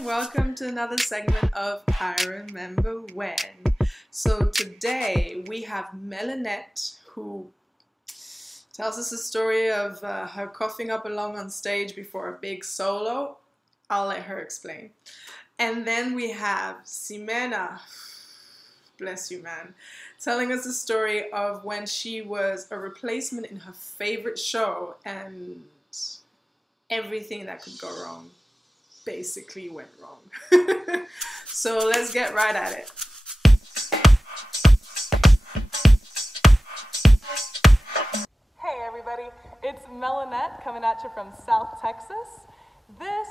welcome to another segment of I Remember When. So today we have Melinette, who tells us a story of her coughing up along on stage before a big solo. I'll let her explain. And then we have Ximena, bless you man, telling us a story of when she was a replacement in her favorite show and everything that could go wrong basically went wrong. So let's get right at it. Hey everybody, it's Melinette coming at you from South Texas. This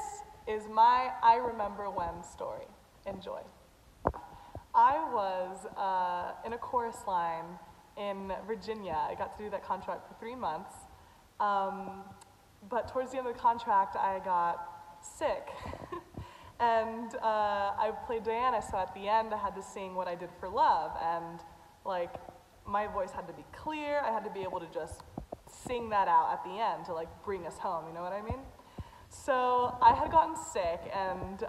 is my I Remember When story. Enjoy. I was in a chorus line in Virginia. I got to do that contract for 3 months. But towards the end of the contract, I got sick. And I played Diana, so at the end I had to sing What I Did for Love. And like, my voice had to be clear. I had to be able to just sing that out at the end to like bring us home, you know what I mean? So I had gotten sick and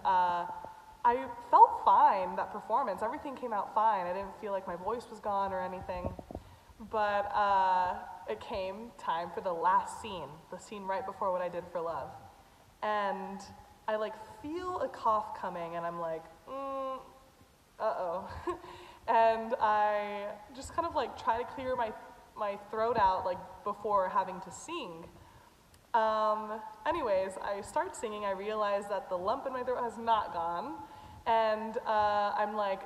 I felt fine that performance. Everything came out fine. I didn't feel like my voice was gone or anything. But it came time for the last scene, the scene right before What I Did for Love. And I like feel a cough coming and I'm like, uh-oh. And I just kind of like try to clear my throat out like before having to sing. Anyways, I start singing. I realize that the lump in my throat has not gone. And I'm like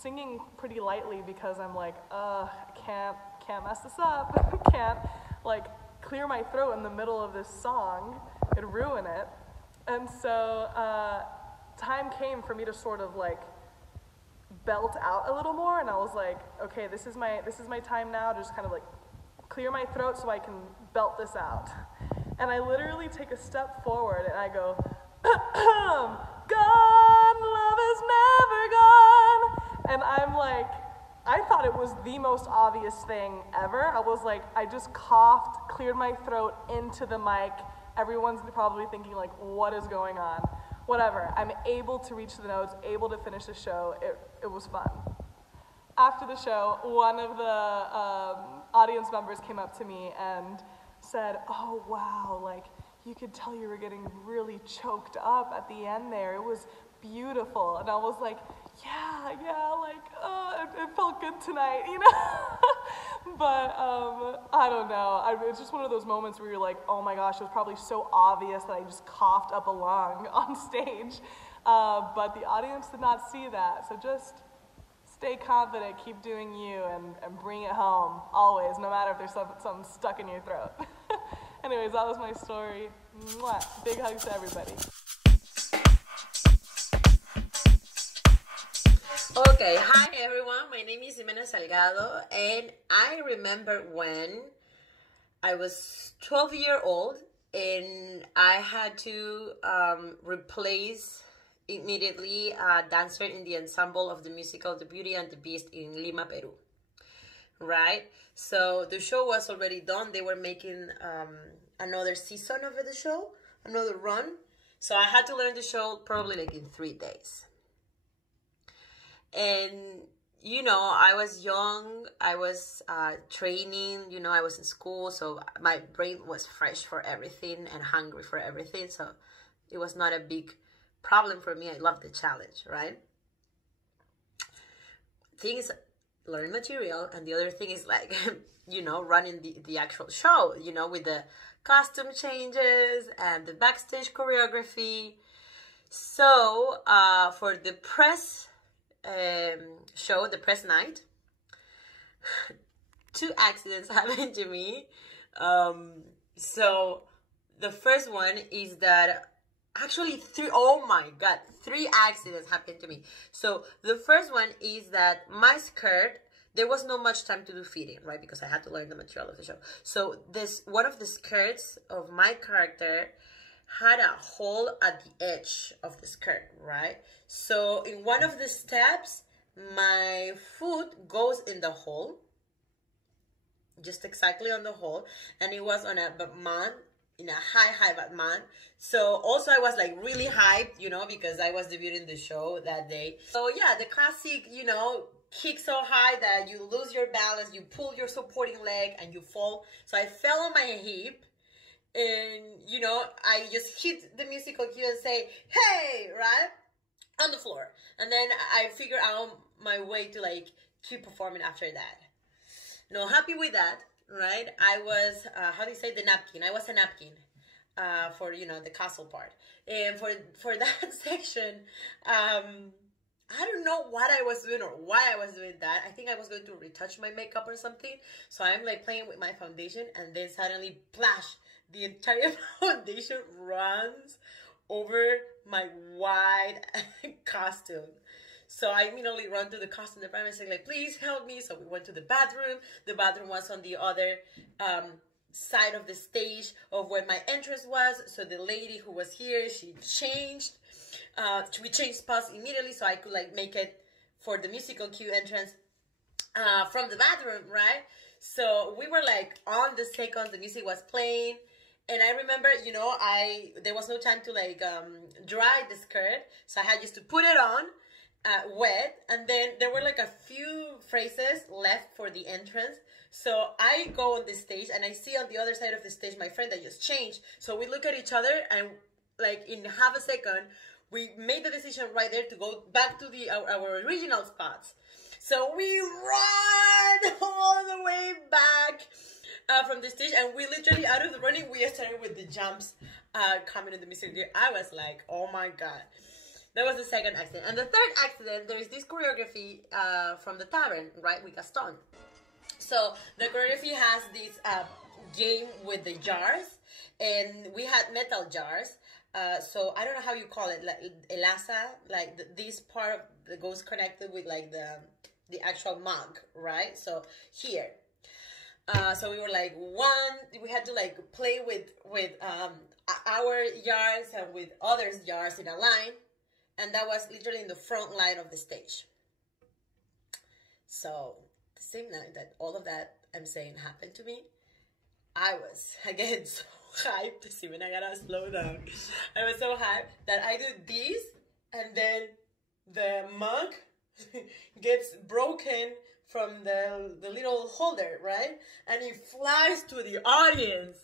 singing pretty lightly because I'm like, I can't mess this up. Can't like clear my throat in the middle of this song. It'd ruin it. And so time came for me to sort of like belt out a little more, and I was like, okay, this is my time now to just kind of like clear my throat so I can belt this out. And I literally take a step forward and I go, gone, love is never gone. And I'm like, I thought it was the most obvious thing ever. I was like, I just coughed, cleared my throat into the mic. Everyone's probably thinking like, what is going on? Whatever, I'm able to reach the notes, able to finish the show. It was fun. After the show, one of the audience members came up to me and said, oh wow, like you could tell you were getting really choked up at the end there. It was beautiful. And I was like, yeah, like, it felt good tonight, you know? But I don't know. It's just one of those moments where you're like, oh my gosh, it was probably so obvious that I just coughed up a lung on stage. But the audience did not see that. So just stay confident, keep doing you, and bring it home, always, no matter if there's something stuck in your throat. Anyways, that was my story. Mwah. Big hugs to everybody. Okay, hi everyone, my name is Ximena Salgado, and I remember when I was 12 years old and I had to replace immediately a dancer in the ensemble of the musical The Beauty and the Beast in Lima, Peru, right? So the show was already done. They were making another season of the show, another run. So I had to learn the show probably like in 3 days. And, you know, I was young, I was training, you know, I was in school, so my brain was fresh for everything and hungry for everything. So it was not a big problem for me. I loved the challenge, right? Thing is, learn material, and the other thing is like, you know, running the actual show, you know, with the costume changes and the backstage choreography. So for the press show, the press night, 2 accidents happened to me. So the first one is that actually 3 accidents happened to me. So the first one is that my skirt, there was not much time to do fitting, right? Because I had to learn the material of the show. So one of the skirts of my character had a hole at the edge of the skirt, right? So in one of the steps, my foot goes in the hole, just exactly on the hole, and it was on a mat in a high month. So also I was like really hyped, you know, because I was debuting the show that day. So yeah, the classic, you know, kick so high that you lose your balance, you pull your supporting leg and you fall. So I fell on my hip, and you know, I just hit the musical cue and say, hey, right? On the floor. And then I figure out my way to like keep performing after that. No, happy with that, right? I was, how do you say, the napkin? I was a napkin for, you know, the castle part. And for that section, I don't know what I was doing or why I was doing that. I think I was going to retouch my makeup or something. So I'm like playing with my foundation, and then suddenly, plash, the entire foundation runs over my white costume. So I immediately run to the costume department saying like, please help me. So we went to the bathroom. The bathroom was on the other side of the stage of where my entrance was. So the lady who was here, she changed. We changed spots immediately so I could like make it for the musical cue entrance from the bathroom, right? So we were like on the second the music was playing. And I remember, you know, there was no time to like dry the skirt. So I had just to put it on wet. And then there were like a few phrases left for the entrance. So I go on the stage and I see on the other side of the stage my friend that just changed. So we look at each other and like in half a second, we made the decision right there to go back to our original spots. So we run all the way back from the stage, and we literally, out of the running, we started with the jumps coming in the music video. I was like, oh my God. That was the second accident. And the third accident, there is this choreography from the tavern, right, with Gaston. So the choreography has this game with the jars, and we had metal jars. So I don't know how you call it, like elaza, like this part that goes connected with like the actual mug, right? So here. So we were like we had to like play with our jars and with others' jars in a line. And that was literally in the front line of the stage. So the same night that all of that I'm saying happened to me, I was, again, so hyped. Ximena, I gotta slow down. I was so hyped that I do this, and then the mug gets broken from the little holder, right? And it flies to the audience.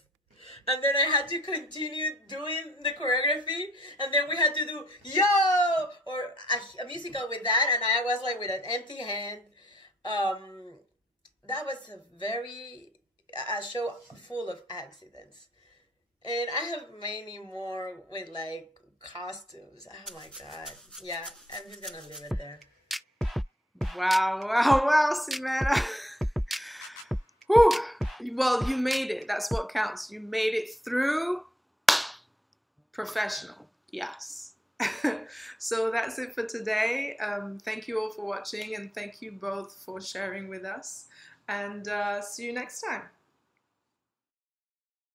And then I had to continue doing the choreography. And then we had to do, yo, or a musical with that. And I was like with an empty hand. That was a show full of accidents. And I have many more with like costumes. Oh my God. Yeah, I'm just gonna leave it there. Wow, Ximena. Whew. Well, you made it. That's what counts. You made it through. Professional. Yes. So that's it for today. Thank you all for watching, and thank you both for sharing with us. And see you next time.